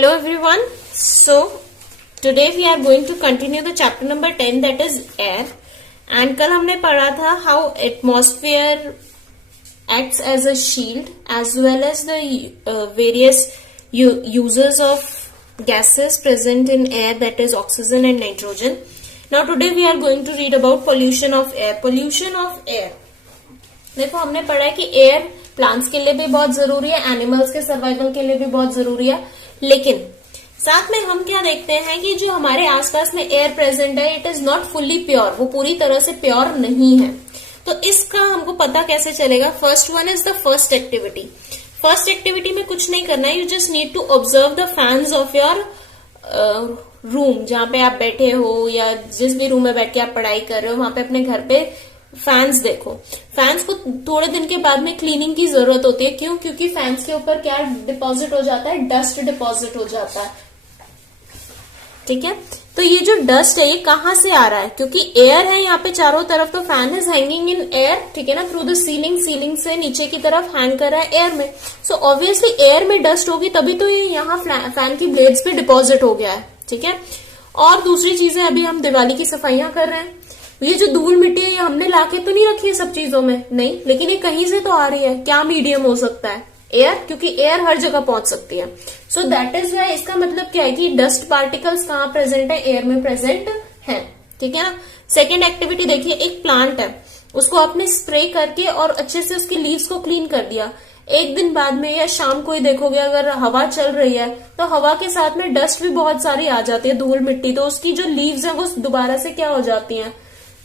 Hello everyone. So today we are going to continue the chapter number 10, that is air. And कल हमने पढ़ा था how atmosphere acts as a shield as well as the various uses of gases present in air, that is oxygen and nitrogen. Now today we are going to read about pollution of air. Pollution of air. देखो हमने पढ़ा है कि air plants के लिए भी बहुत जरूरी है, एनिमल्स के सर्वाइवल के लिए भी बहुत जरूरी है, लेकिन साथ में हम क्या देखते हैं कि जो हमारे आसपास में एयर प्रेजेंट है it is not fully pure, वो पूरी तरह से प्योर नहीं है। तो इसका हमको पता कैसे चलेगा? First one is the first activity. First activity में कुछ नहीं करना है, you just need to observe the fans of your room, जहां पे आप बैठे हो या जिस भी रूम में बैठ के आप पढ़ाई कर रहे हो वहां पे अपने घर पे फैंस देखो। फैंस को थोड़े दिन के बाद में क्लीनिंग की जरूरत होती है। क्यों? क्योंकि फैंस के ऊपर क्या डिपॉजिट हो जाता है, डस्ट डिपॉजिट हो जाता है। ठीक है, तो ये जो डस्ट है ये कहां से आ रहा है? क्योंकि एयर है यहाँ पे चारों तरफ, तो fan is hanging in air, ठीक है ना, थ्रू द सीलिंग। सीलिंग से नीचे की तरफ हैंग कर रहा है एयर में। सो ऑब्वियसली एयर में डस्ट होगी तभी तो ये यहाँ फैन की ब्लेड्स पे डिपॉजिट हो गया है। ठीक है, और दूसरी चीजें, अभी हम दिवाली की सफाइयां कर रहे हैं, ये जो धूल मिट्टी है ये हमने लाके तो नहीं रखी है सब चीजों में, नहीं, लेकिन ये कहीं से तो आ रही है। क्या मीडियम हो सकता है? एयर, क्योंकि एयर हर जगह पहुंच सकती है। सो दैट इज वाई, इसका मतलब क्या है कि डस्ट पार्टिकल्स कहाँ प्रेजेंट है? एयर में प्रेजेंट है। ठीक है ना। सेकेंड एक्टिविटी देखिए, एक प्लांट है, उसको आपने स्प्रे करके और अच्छे से उसकी लीव्स को क्लीन कर दिया। एक दिन बाद में या शाम को ही देखोगे अगर हवा चल रही है तो हवा के साथ में डस्ट भी बहुत सारी आ जाती है, धूल मिट्टी, तो उसकी जो लीव्स है वो दोबारा से क्या हो जाती है?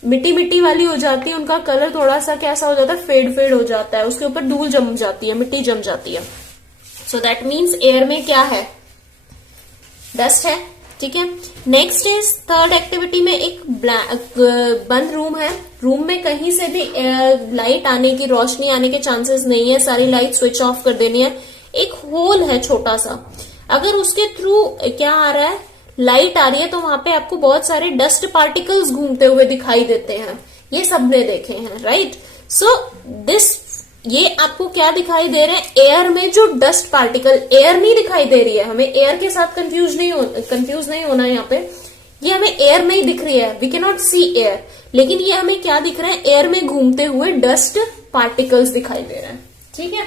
मिट्टी मिट्टी वाली हो जाती है। उनका कलर थोड़ा सा कैसा हो जाता है? फेड हो जाता है, उसके ऊपर धूल जम जाती है, मिट्टी जम जाती है। सो दैट मीन्स एयर में क्या है? डस्ट है। ठीक है, नेक्स्ट इज थर्ड एक्टिविटी में एक बंद रूम है। रूम में कहीं से भी लाइट आने की, रोशनी आने के चांसेस नहीं है, सारी लाइट स्विच ऑफ कर देनी है। एक होल है छोटा सा, अगर उसके थ्रू क्या आ रहा है, लाइट आ रही है, तो वहां पे आपको बहुत सारे डस्ट पार्टिकल्स घूमते हुए दिखाई देते हैं। ये सबने देखे हैं, राइट? सो ये आपको क्या दिखाई दे रहे हैं? एयर में जो डस्ट पार्टिकल, एयर नहीं दिखाई दे रही है हमें, एयर के साथ कंफ्यूज नहीं होना यहाँ पे। ये हमें एयर नहीं दिख रही है, we can not see air, लेकिन ये हमें क्या दिख रहा है? एयर में घूमते हुए डस्ट पार्टिकल्स दिखाई दे रहे हैं। ठीक है,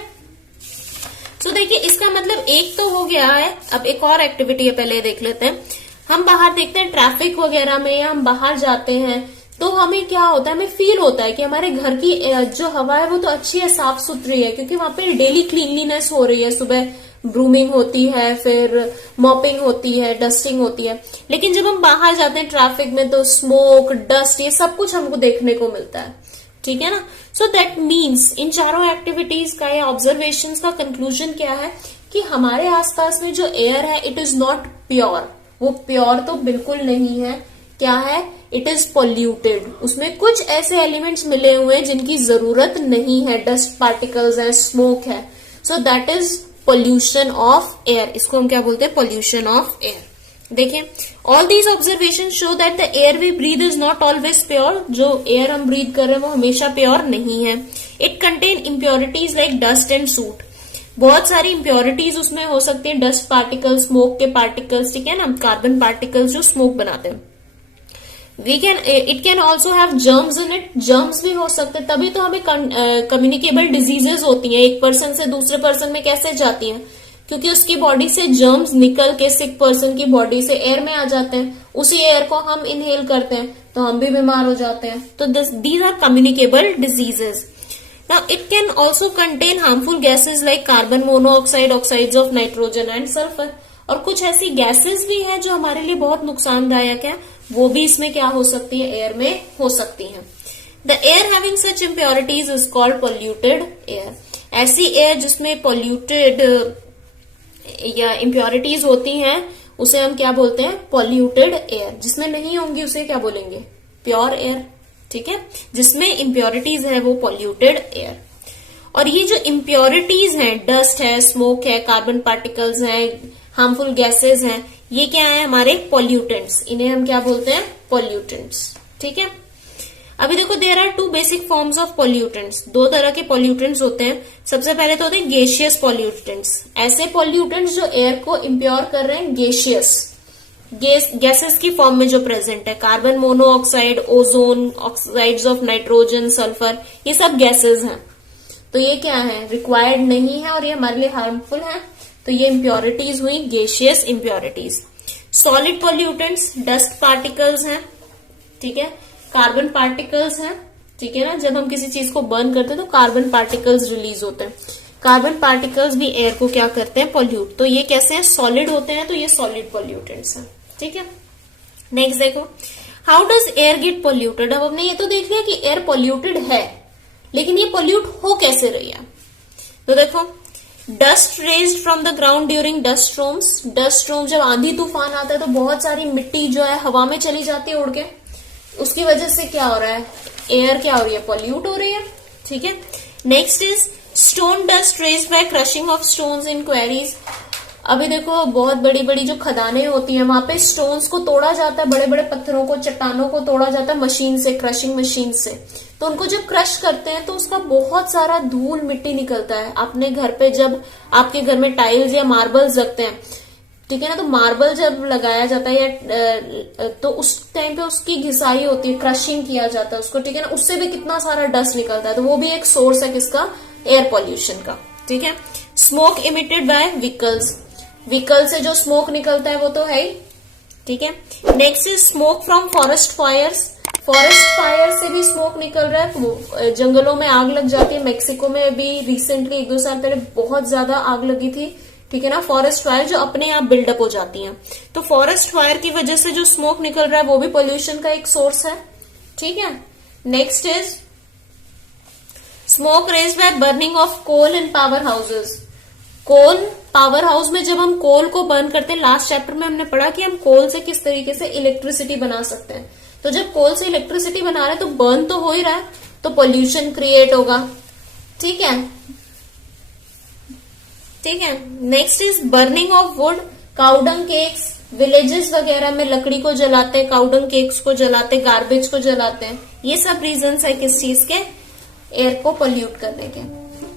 तो देखिए इसका मतलब एक तो हो गया है। अब एक और एक्टिविटी है, पहले देख लेते हैं। हम बाहर देखते हैं ट्रैफिक वगैरह में, या हम बाहर जाते हैं तो हमें क्या होता है? हमें फील होता है कि हमारे घर की जो हवा है वो तो अच्छी है, साफ सुथरी है, क्योंकि वहां पे डेली क्लीनलीनेस हो रही है। सुबह ब्रूमिंग होती है, फिर मॉपिंग होती है, डस्टिंग होती है। लेकिन जब हम बाहर जाते हैं ट्रैफिक में तो स्मोक, डस्ट, ये सब कुछ हमको देखने को मिलता है। ठीक है ना। सो दैट मीन्स इन चारों एक्टिविटीज का या ऑब्जर्वेशन का कंक्लूजन क्या है कि हमारे आसपास में जो एयर है इट इज नॉट प्योर। वो प्योर तो बिल्कुल नहीं है। क्या है? It is polluted. उसमें कुछ ऐसे एलिमेंट्स मिले हुए हैं जिनकी जरूरत नहीं है, डस्ट पार्टिकल्स है, स्मोक है। So that is pollution of air. इसको हम क्या बोलते हैं? Pollution of air. देखिए, all these observation show that the air we breathe is not always pure. जो एयर हम ब्रीथ कर रहे हैं वो हमेशा प्योर नहीं है। It contain impurities like dust and soot. बहुत सारी इम्प्योरिटीज उसमें हो सकती है, डस्ट पार्टिकल्स, स्मोक के पार्टिकल्स, ठीक है ना, कार्बन पार्टिकल्स जो स्मोक बनाते हैं। It can also have germs in it. Germs भी हो सकते हैं, तभी तो हमें कम्युनिकेबल डिजीजेस होती हैं। एक पर्सन से दूसरे पर्सन में कैसे जाती हैं? क्योंकि उसकी बॉडी से जर्म्स निकल के सिक पर्सन की बॉडी से एयर में आ जाते हैं। उसी एयर को हम इनहेल करते हैं तो हम भी बीमार हो जाते हैं। तो these are communicable diseases. Now it can also contain harmful gases like carbon monoxide, oxides of nitrogen and sulfur। और कुछ ऐसी गैसेस भी हैं जो हमारे लिए बहुत नुकसानदायक है, वो भी इसमें क्या हो सकती है? एयर में हो सकती है। The air having such impurities is called polluted air। ऐसी एयर जिसमें polluted या impurities होती हैं उसे हम क्या बोलते हैं? polluted air। जिसमें नहीं होंगी उसे क्या बोलेंगे? Pure air. ठीक है, जिसमें इम्प्योरिटीज है वो पॉल्यूटेड एयर। और ये जो इम्प्योरिटीज हैं, डस्ट है, स्मोक है, कार्बन पार्टिकल्स हैं, हार्मफुल गैसेस हैं, ये क्या है? हमारे पॉल्यूटेंट्स। इन्हें हम क्या बोलते हैं? पॉल्यूटेंट्स। ठीक है, अभी देखो there are two basic forms of pollutants, दो तरह के पॉल्यूटेंट्स होते हैं। सबसे पहले तो होते हैं गैसियस पॉल्यूटेंट्स, ऐसे पॉल्यूटेंट्स जो एयर को इम्प्योर कर रहे हैं, गैसियस गैसेस की फॉर्म में जो प्रेजेंट है, carbon monoxide, ozone, oxides of nitrogen, sulphur, ये सब गैसेस हैं। तो ये क्या है, रिक्वायर्ड नहीं है और ये हमारे लिए हार्मफुल है। तो ये इम्प्योरिटीज हुई gaseous impurities. Solid pollutants dust particles हैं, ठीक है, कार्बन पार्टिकल्स हैं, ठीक है ना। जब हम किसी चीज को बर्न करते हैं तो कार्बन पार्टिकल्स रिलीज होते हैं। कार्बन पार्टिकल्स भी एयर को क्या करते हैं, पॉल्यूट। तो ये कैसे हैं, सॉलिड होते हैं, तो ये सॉलिड पॉल्यूटेंट्स हैं, ठीक है। नेक्स्ट देखो, how does air get polluted. अब हमने ये तो देख लिया कि एयर पॉल्यूटेड है, लेकिन ये पॉल्यूट हो कैसे रही है। तो देखो, dust raised from the ground during dust storms. Dust storm जब आंधी तूफान आता है तो बहुत सारी मिट्टी जो है हवा में चली जाती है उड़ के, उसकी वजह से क्या हो रहा है, एयर क्या हो रही है, पॉल्यूट हो रही है, ठीक है। Next is stone dust raised bye crushing of stones in queries. अभी देखो बहुत बड़ी बड़ी जो खदानें होती हैं वहां पे स्टोन्स को तोड़ा जाता है, बड़े बड़े पत्थरों को, चट्टानों को तोड़ा जाता है मशीन से, क्रशिंग मशीन से। तो उनको जब क्रश करते हैं तो उसका बहुत सारा धूल मिट्टी निकलता है। अपने घर पे जब आपके घर में टाइल्स या मार्बल्स लगते हैं, ठीक है ना, तो मार्बल जब लगाया जाता है या तो उस टाइम पे उसकी घिसाई होती है, क्रशिंग किया जाता है उसको, ठीक है ना, उससे भी कितना सारा डस्ट निकलता है। तो वो भी एक सोर्स है किसका, एयर पॉल्यूशन का, ठीक है। Smoke emitted by vehicles, vehicle से जो स्मोक निकलता है वो तो है ही, ठीक है। Next is smoke from forest fires. Forest fire से भी स्मोक निकल रहा है, जंगलों में आग लग जाती है। मेक्सिको में भी रिसेंटली 1-2 साल पहले बहुत ज्यादा आग लगी थी, ठीक है ना, फॉरेस्ट फायर जो अपने आप बिल्डअप हो जाती हैं। तो फॉरेस्ट फायर की वजह से जो स्मोक निकल रहा है वो भी पोल्यूशन का एक सोर्स है, ठीक है। Next is smoke raised by burning of coal in power houses. Coal power house में जब हम कोल को बर्न करते हैं, लास्ट चैप्टर में हमने पढ़ा कि हम कोल से किस तरीके से इलेक्ट्रिसिटी बना सकते हैं। तो जब कोल से इलेक्ट्रिसिटी बना रहे हैं तो बर्न तो हो ही रहा है, तो पोल्यूशन क्रिएट होगा, ठीक है, ठीक है। Next is burning of would, cow dung cakes, villages वगैरह में लकड़ी को जलाते हैं, काउडंग केक्स को जलाते हैं, गार्बेज को जलाते हैं। ये सब रीजंस है किस चीज के, एयर को पोल्यूट करने के।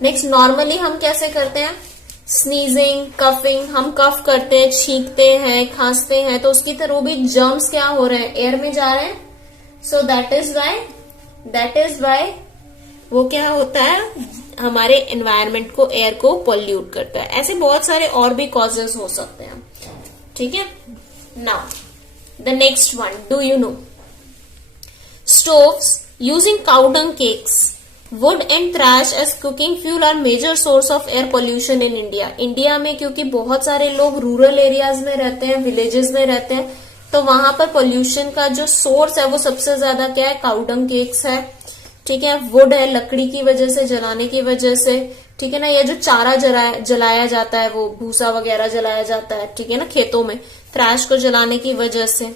नेक्स्ट, नॉर्मली हम कैसे करते हैं, स्नीजिंग, कफिंग, हम कफ करते हैं, छींकते हैं, खांसते हैं, तो उसकी तरह भी जर्म्स क्या हो रहे हैं, एयर में जा रहे हैं। सो दैट इज वाई वो क्या होता है, हमारे एनवायरमेंट को, एयर को पोल्यूट करता है। ऐसे बहुत सारे और भी कॉजेज हो सकते हैं, ठीक है। Now the next one, do you know stoves using cow dung cakes, wood and thrash as cooking fuel are major source of air pollution in India. India में क्योंकि बहुत सारे लोग रूरल एरियाज में रहते हैं, विलेजेस में रहते हैं, तो वहां पर पोल्यूशन का जो सोर्स है वो सबसे ज्यादा क्या है, काउडंग केक्स है, ठीक है। वुड है, लकड़ी की वजह से, जलाने की वजह से, ठीक है ना। ये जो चारा जलाया जाता है, वो भूसा वगैरह जलाया जाता है, ठीक है ना, खेतों में, थ्रैश को जलाने की वजह से।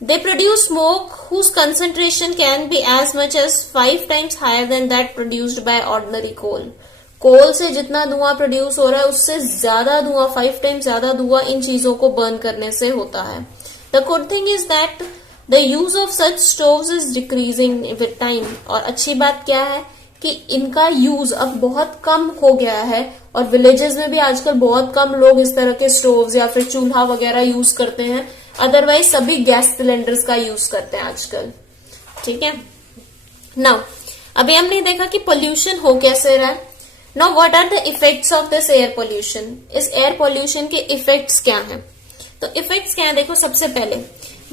They produce smoke whose concentration can be as much as 5 times higher than that produced by ordinary coal. कोल से जितना धुआं प्रोड्यूस हो रहा है उससे ज्यादा धुआं, 5 टाइम्स ज्यादा धुआं इन चीजों को बर्न करने से होता है। The good thing is that the use of such stoves is decreasing with time. और अच्छी बात क्या है कि इनका यूज अब बहुत कम हो गया है, और विलेजेस में भी आजकल बहुत कम लोग इस तरह के स्टोव्स या फिर चूल्हा वगैरह यूज करते हैं। अदरवाइज सभी गैस सिलेंडर्स का यूज करते हैं आजकल, ठीक है। नाउ अभी हमने देखा कि पोल्यूशन हो कैसे रहा है। Now what are the effects of this air pollution, इस एयर पोल्यूशन के इफेक्ट्स क्या हैं। तो इफेक्ट्स क्या है, देखो सबसे पहले,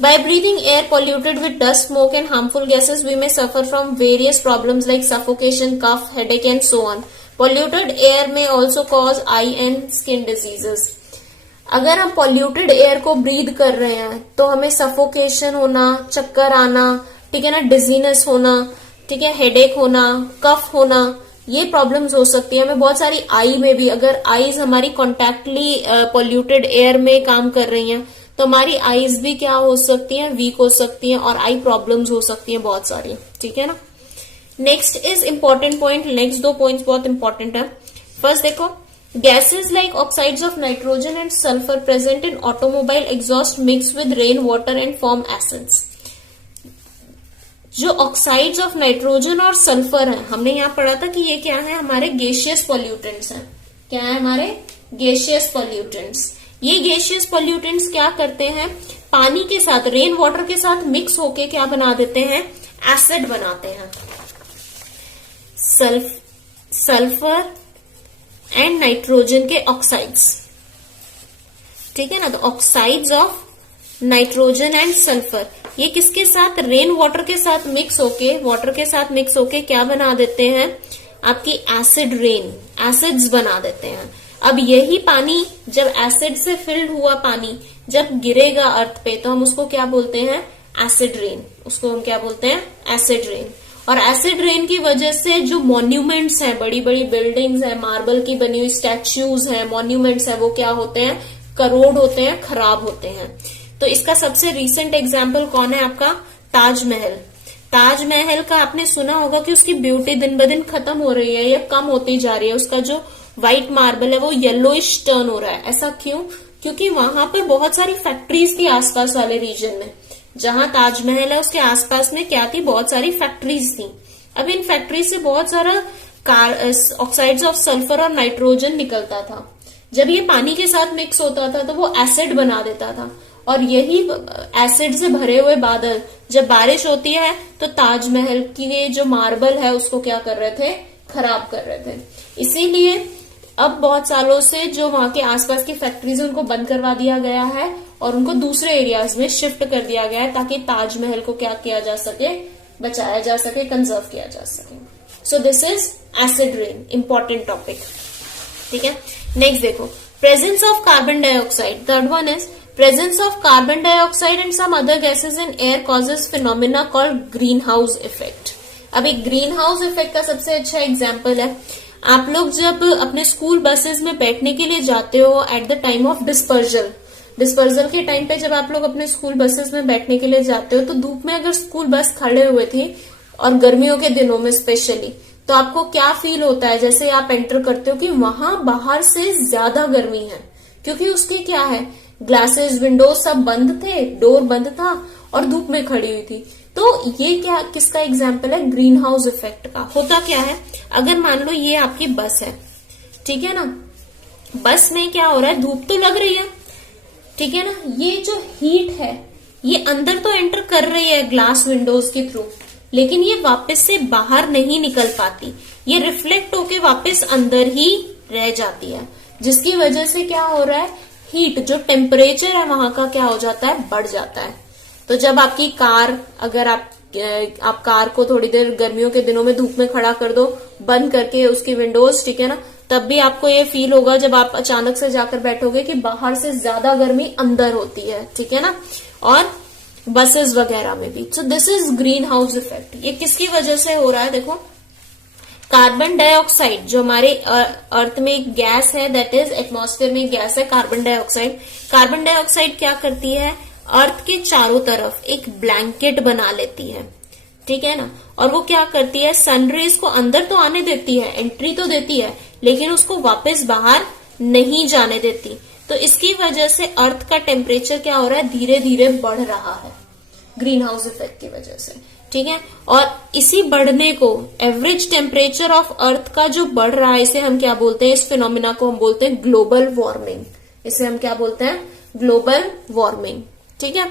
by breathing air polluted with dust, smoke and harmful gases we may suffer from various problems like suffocation, cough, headache and so on. Polluted air में also cause eye and skin diseases. अगर हम polluted air को breathe कर रहे हैं तो हमें suffocation होना, चक्कर आना, ठीक है ना, डिजीनेस होना, ठीक है, हेडेक होना, कफ होना, ये प्रॉब्लम्स हो सकती है। हमें बहुत सारी आई में भी, अगर आईज हमारी कॉन्टैक्टली पॉल्यूटेड एयर में काम कर रही हैं तो हमारी आईज भी क्या हो सकती हैं, वीक हो सकती हैं, और आई प्रॉब्लम्स हो सकती हैं बहुत सारी, ठीक है ना। Next is important point, next 2 points बहुत इंपॉर्टेंट है। फर्स्ट देखो, gases like oxides of nitrogen and sulfur present in automobile exhaust mix with rain water and form acids. जो ऑक्साइड्स ऑफ नाइट्रोजन और सल्फर है, हमने यहाँ पढ़ा था कि ये क्या है, हमारे गैसियस पॉल्यूटेंट्स हैं। क्या है, हमारे गैसियस पॉल्यूटेंट्स। ये गैसियस पॉल्यूटेंट्स क्या करते हैं, पानी के साथ, रेन वाटर के साथ मिक्स होके क्या बना देते हैं, एसिड बनाते हैं। सल्फर एंड नाइट्रोजन के ऑक्साइड्स, ठीक है ना। तो oxides of nitrogen and sulphur, ये किसके साथ, रेन वाटर के साथ मिक्स होके, वाटर के साथ मिक्स होके क्या बना देते हैं, आपकी एसिड रेन, एसिड्स बना देते हैं। अब यही पानी जब एसिड से फिल्ड हुआ पानी जब गिरेगा अर्थ पे, तो हम उसको क्या बोलते हैं, एसिड रेन। उसको हम क्या बोलते हैं, एसिड रेन। और एसिड रेन की वजह से जो मॉन्यूमेंट्स हैं, बड़ी बड़ी बिल्डिंग्स हैं, मार्बल की बनी हुई स्टैच्यूज हैं, मॉन्यूमेंट्स हैं, वो क्या होते हैं, करोड होते हैं, खराब होते हैं। तो इसका सबसे रीसेंट एग्जाम्पल कौन है, आपका ताजमहल। ताजमहल का आपने सुना होगा कि उसकी ब्यूटी दिन ब दिन खत्म हो रही है या कम होती जा रही है। उसका जो व्हाइट मार्बल है वो येलोइश टर्न हो रहा है। ऐसा क्यों, क्योंकि वहां पर बहुत सारी फैक्ट्रीज थी आसपास वाले रीजन में। जहां ताजमहल है उसके आसपास में क्या थी, बहुत सारी फैक्ट्रीज थी। अब इन फैक्ट्रीज से बहुत सारा ऑक्साइड्स ऑफ सल्फर और नाइट्रोजन निकलता था। जब ये पानी के साथ मिक्स होता था तो वो एसिड बना देता था, और यही एसिड से भरे हुए बादल, जब बारिश होती है तो ताजमहल की जो मार्बल है उसको क्या कर रहे थे, खराब कर रहे थे। इसीलिए अब बहुत सालों से जो वहां के आसपास की फैक्ट्रीज उनको बंद करवा दिया गया है और उनको दूसरे एरियाज में शिफ्ट कर दिया गया है, ताकि ताजमहल को क्या किया जा सके, बचाया जा सके, कंजर्व किया जा सके। So this is acid rain, important topic, ठीक है। नेक्स्ट देखो, presence of carbon dioxide. Third one is presence of carbon dioxide and some other gases in air causes phenomena called greenhouse effect। अब एक green house effect का सबसे अच्छा example है, आप लोग जब अपने स्कूल बसेस में बैठने के लिए जाते हो at the time of dispersal के टाइम पे जब आप लोग अपने स्कूल बसेस में बैठने के लिए जाते हो, तो धूप में अगर स्कूल बस खड़े हुए थे और गर्मियों के दिनों में स्पेशली, तो आपको क्या फील होता है, जैसे आप एंटर करते हो कि वहां बाहर से ज्यादा गर्मी है, क्योंकि उसके क्या है, ग्लासेस, विंडोज सब बंद थे, डोर बंद था और धूप में खड़ी हुई थी। तो ये क्या, किसका एग्जाम्पल है, ग्रीन हाउस इफेक्ट का। होता क्या है, अगर मान लो ये आपकी बस है, ठीक है ना, बस में क्या हो रहा है, धूप तो लग रही है, ठीक है ना, ये जो हीट है ये अंदर तो एंटर कर रही है ग्लास विंडोज के थ्रू, लेकिन ये वापस से बाहर नहीं निकल पाती, ये रिफ्लेक्ट होके वापस अंदर ही रह जाती है, जिसकी वजह से क्या हो रहा है, हीट, जो टेम्परेचर है वहां का क्या हो जाता है, बढ़ जाता है। तो जब आपकी कार, अगर आप कार को थोड़ी देर गर्मियों के दिनों में धूप में खड़ा कर दो बंद करके उसकी विंडोज, ठीक है ना, तब भी आपको ये फील होगा जब आप अचानक से जाकर बैठोगे कि बाहर से ज्यादा गर्मी अंदर होती है, ठीक है ना, और बसेस वगैरह में भी। So this is green house effect. ये किसकी वजह से हो रहा है, देखो, कार्बन डाइऑक्साइड जो हमारे अर्थ में एक गैस है, दैट इज एटमॉस्फेयर में एक गैस है कार्बन डाइऑक्साइड। कार्बन डाइऑक्साइड क्या करती है, अर्थ के चारों तरफ एक ब्लैंकेट बना लेती है, ठीक है ना, और वो क्या करती है, सनरेज को अंदर तो आने देती है, एंट्री तो देती है, लेकिन उसको वापस बाहर नहीं जाने देती। तो इसकी वजह से अर्थ का टेम्परेचर क्या हो रहा है, धीरे धीरे बढ़ रहा है ग्रीन हाउस इफेक्ट की वजह से, ठीक है। और इसी बढ़ने को, एवरेज टेम्परेचर ऑफ अर्थ का जो बढ़ रहा है, इसे हम क्या बोलते हैं, इस फिनोमिना को हम बोलते हैं ग्लोबल वार्मिंग। इसे हम क्या बोलते हैं, ग्लोबल वार्मिंग, ठीक है।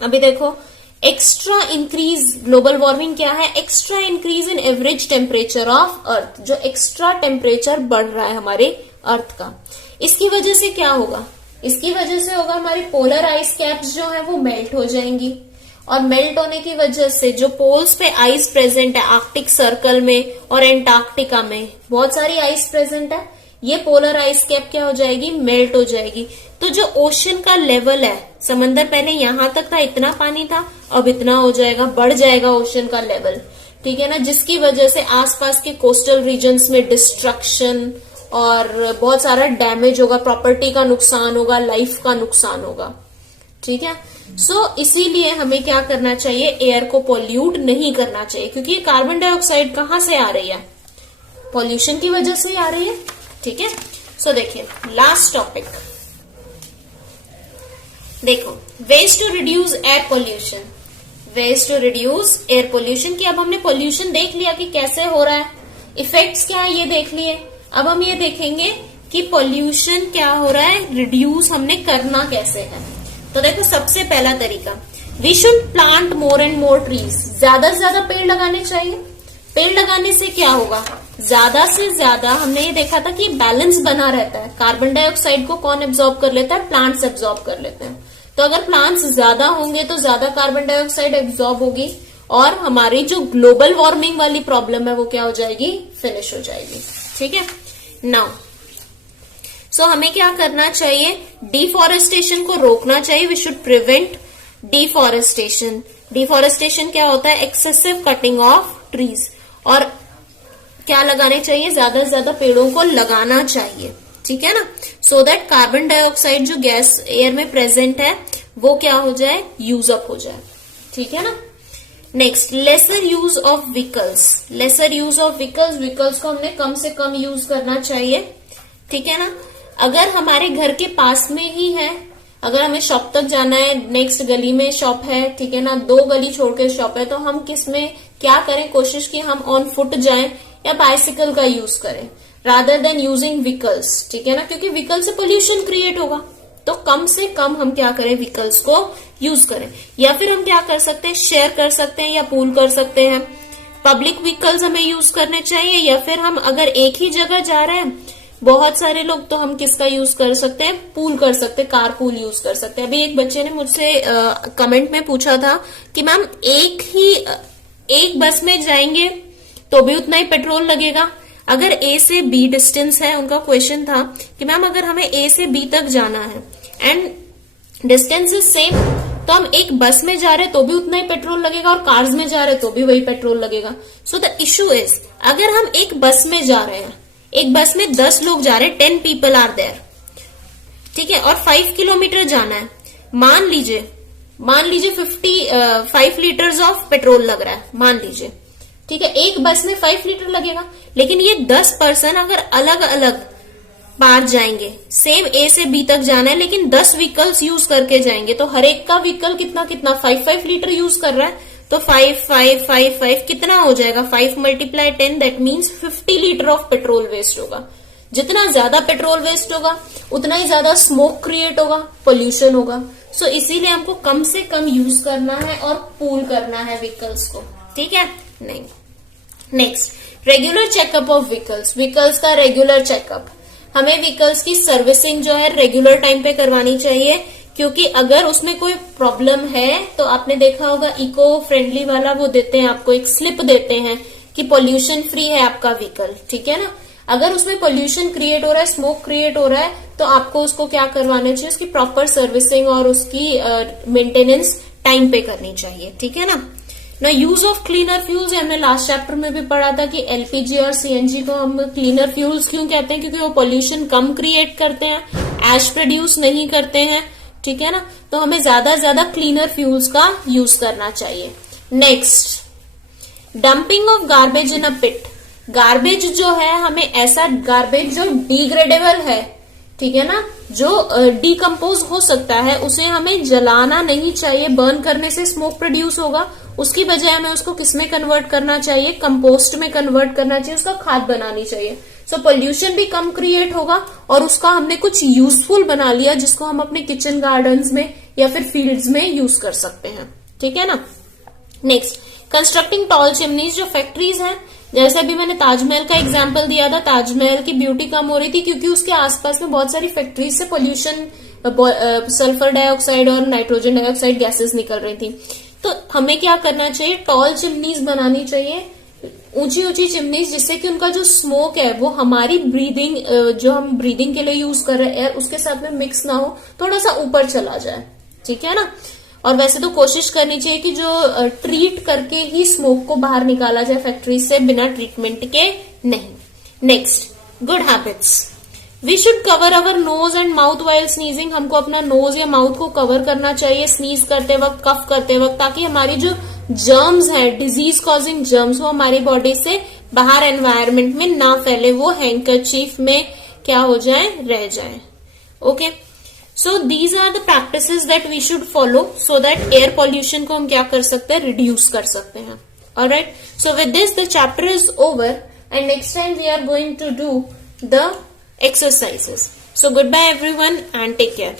अभी देखो, एक्स्ट्रा इंक्रीज, ग्लोबल वार्मिंग क्या है, extra increase in average temperature of earth, जो एक्स्ट्रा टेम्परेचर बढ़ रहा है हमारे अर्थ का। इसकी वजह से क्या होगा, इसकी वजह से होगा हमारी पोलर आइस कैप्स जो है वो मेल्ट हो जाएंगी, और मेल्ट होने की वजह से जो पोल्स पे आइस प्रेजेंट है, आर्कटिक सर्कल में और एंटार्क्टिका में बहुत सारी आइस प्रेजेंट है, ये पोलर आइस कैप क्या हो जाएगी, मेल्ट हो जाएगी। तो जो ओशन का लेवल है, समंदर पहले यहां तक था, इतना पानी था, अब इतना हो जाएगा, बढ़ जाएगा ओशन का लेवल, ठीक है ना, जिसकी वजह से आसपास के कोस्टल रीजन्स में डिस्ट्रक्शन और बहुत सारा डैमेज होगा, प्रॉपर्टी का नुकसान होगा, लाइफ का नुकसान होगा, ठीक है। सो इसीलिए हमें क्या करना चाहिए, एयर को पोल्यूट नहीं करना चाहिए, क्योंकि ये कार्बन डाइऑक्साइड कहां से आ रही है, पॉल्यूशन की वजह से आ रही है, ठीक है। सो देखिए, लास्ट टॉपिक देखो, ways to reduce air pollution. ways to reduce air pollution। कि अब हमने पोल्यूशन देख लिया कि कैसे हो रहा है, इफेक्ट्स क्या है ये देख लिए। अब हम ये देखेंगे कि पोल्यूशन क्या हो रहा है, रिड्यूस हमने करना कैसे है। तो देखो सबसे पहला तरीका, we should plant more and more trees. ज्यादा से ज्यादा पेड़ लगाने चाहिए। पेड़ लगाने से क्या होगा, ज्यादा से ज्यादा हमने ये देखा था कि बैलेंस बना रहता है। कार्बन डाइऑक्साइड को कौन एब्जॉर्ब कर लेता है, प्लांट्स एब्जॉर्ब कर लेते हैं। तो अगर प्लांट्स ज्यादा होंगे तो ज्यादा कार्बन डाइऑक्साइड एब्जॉर्ब होगी और हमारी जो ग्लोबल वार्मिंग वाली प्रॉब्लम है वो क्या हो जाएगी, फिनिश हो जाएगी। ठीक है, नाउ सो हमें क्या करना चाहिए, डिफॉरेस्टेशन को रोकना चाहिए। We should prevent deforestation. Deforestation क्या होता है, एक्सेसिव कटिंग ऑफ ट्रीज। और क्या लगाने चाहिए, ज्यादा से ज्यादा पेड़ों को लगाना चाहिए। ठीक है ना, सो दैट कार्बन डाइऑक्साइड जो गैस एयर में प्रेजेंट है वो क्या हो जाए, यूज अप हो जाए। ठीक है ना। Next, lesser use of vehicles. Lesser use of vehicles, vehicles को हमने कम से कम यूज करना चाहिए। ठीक है ना। अगर हमारे घर के पास में ही है, अगर हमें शॉप तक जाना है, नेक्स्ट गली में शॉप है, ठीक है ना, 2 गली छोड़ के शॉप है, तो हम किस में क्या करें, कोशिश की हम ऑन फुट जाएं या बाइसिकल का यूज करें रादर देन यूजिंग व्हीकल्स। ठीक है ना, क्योंकि व्हीकल से पोल्यूशन क्रिएट होगा। तो कम से कम हम क्या करें, व्हीकल्स को यूज करें। या फिर हम क्या कर सकते हैं, शेयर कर सकते हैं या पूल कर सकते हैं। पब्लिक व्हीकल्स हमें यूज करने चाहिए, या फिर हम अगर एक ही जगह जा रहे हैं बहुत सारे लोग, तो हम किसका यूज कर सकते हैं, पूल कर सकते हैं, कार पूल यूज कर सकते हैं। अभी एक बच्चे ने मुझसे कमेंट में पूछा था कि मैम एक बस में जाएंगे तो भी उतना ही पेट्रोल लगेगा। अगर ए से बी डिस्टेंस है, उनका क्वेश्चन था कि मैम अगर हमें ए से बी तक जाना है एंड डिस्टेंस इज सेम, तो हम एक बस में जा रहे हैं तो भी उतना ही पेट्रोल लगेगा और कार्स में जा रहे हैं तो भी वही पेट्रोल लगेगा। सो द इश्यू इज, अगर हम एक बस में जा रहे हैं, एक बस में 10 लोग जा रहे हैं, 10 पीपल आर देयर, ठीक है, और 5 किलोमीटर जाना है। मान लीजिए 5 लीटर्स ऑफ पेट्रोल लग रहा है, मान लीजिए, ठीक है, एक बस में 5 लीटर लगेगा। लेकिन ये 10 पर्सन अगर अलग अलग बार जाएंगे, सेम ए से बी तक जाना है, लेकिन 10 व्हीकल्स यूज करके जाएंगे, तो हर एक का व्हीकल कितना 5 लीटर यूज कर रहा है। तो 5 कितना हो जाएगा, 5 × 10 that means 50 litre of petrol waste होगा। जितना ज्यादा पेट्रोल वेस्ट होगा उतना ही ज्यादा स्मोक क्रिएट होगा, पोल्यूशन होगा। सो इसीलिए हमको कम से कम यूज करना है और पूल करना है व्हीकल्स को। ठीक है, नहीं। Next, regular checkup of vehicles. Vehicles का रेगुलर चेकअप, हमें व्हीकल्स की सर्विसिंग जो है रेगुलर टाइम पे करवानी चाहिए, क्योंकि अगर उसमें कोई प्रॉब्लम है तो आपने देखा होगा इको फ्रेंडली वाला वो देते हैं आपको, एक स्लिप देते हैं कि पोल्यूशन फ्री है आपका व्हीकल। ठीक है ना। अगर उसमें पोल्यूशन क्रिएट हो रहा है, स्मोक क्रिएट हो रहा है, तो आपको उसको क्या करवाना चाहिए, उसकी प्रॉपर सर्विसिंग और उसकी मेंटेनेंस टाइम पे करनी चाहिए। ठीक है ना। यूज ऑफ क्लीनर फ्यूल्स, हमने लास्ट चैप्टर में भी पढ़ा था कि एलपीजी और सीएनजी को हम क्लीनर फ्यूल्स क्यों कहते हैं, क्योंकि वो पोल्यूशन कम क्रिएट करते हैं, एश प्रोड्यूस नहीं करते हैं। ठीक है ना, तो हमें ज्यादा से ज्यादा क्लीनर फ्यूल्स का यूज करना चाहिए। Next, dumping of garbage in a pit. Garbage जो है, हमें ऐसा गार्बेज जो डिग्रेडेबल है, ठीक है ना, जो डिकम्पोज हो सकता है, उसे हमें जलाना नहीं चाहिए। बर्न करने से स्मोक प्रोड्यूस होगा, उसकी बजाय हमें उसको किसमें कन्वर्ट करना चाहिए, कंपोस्ट में कन्वर्ट करना चाहिए, उसका खाद बनानी चाहिए। सो पोल्यूशन भी कम क्रिएट होगा और उसका हमने कुछ यूजफुल बना लिया जिसको हम अपने किचन गार्डन्स में या फिर फील्ड्स में यूज कर सकते हैं। ठीक है ना। Next, constructing tall chimneys. जो फैक्ट्रीज हैं, जैसे अभी मैंने ताजमहल का एग्जाम्पल दिया था, ताजमहल की ब्यूटी कम हो रही थी क्योंकि उसके आसपास में बहुत सारी फैक्ट्रीज से पोल्यूशन, सल्फर डाइऑक्साइड और नाइट्रोजन डाइऑक्साइड गैसेस निकल रही थी। तो हमें क्या करना चाहिए, टॉल चिमनीज बनानी चाहिए, ऊंची ऊंची चिमनीज, जिससे कि उनका जो स्मोक है वो हमारी ब्रीदिंग, जो हम ब्रीदिंग के लिए यूज कर रहे हैं एयर, उसके साथ में मिक्स ना हो, थोड़ा सा ऊपर चला जाए। ठीक है ना। और वैसे तो कोशिश करनी चाहिए कि जो ट्रीट करके ही स्मोक को बाहर निकाला जाए फैक्ट्री से, बिना ट्रीटमेंट के नहीं। Next, good habits. We should cover our nose and mouth while sneezing. हमको अपना नोज या माउथ को कवर करना चाहिए स्नीज करते वक्त, कफ करते वक्त, ताकि हमारी जो जर्म्स है, डिजीज कॉजिंग जर्म्स, वो हमारी बॉडी से बाहर एनवायरमेंट में ना फैले, वो हैंकरचीफ में क्या हो जाए, रह जाए। Okay. So these are the practices that we should follow so that air pollution को हम क्या कर सकते हैं, रिड्यूस कर सकते हैं. Alright, so with this the chapter is over and next time we are going to do the exercises. So goodbye everyone and take care.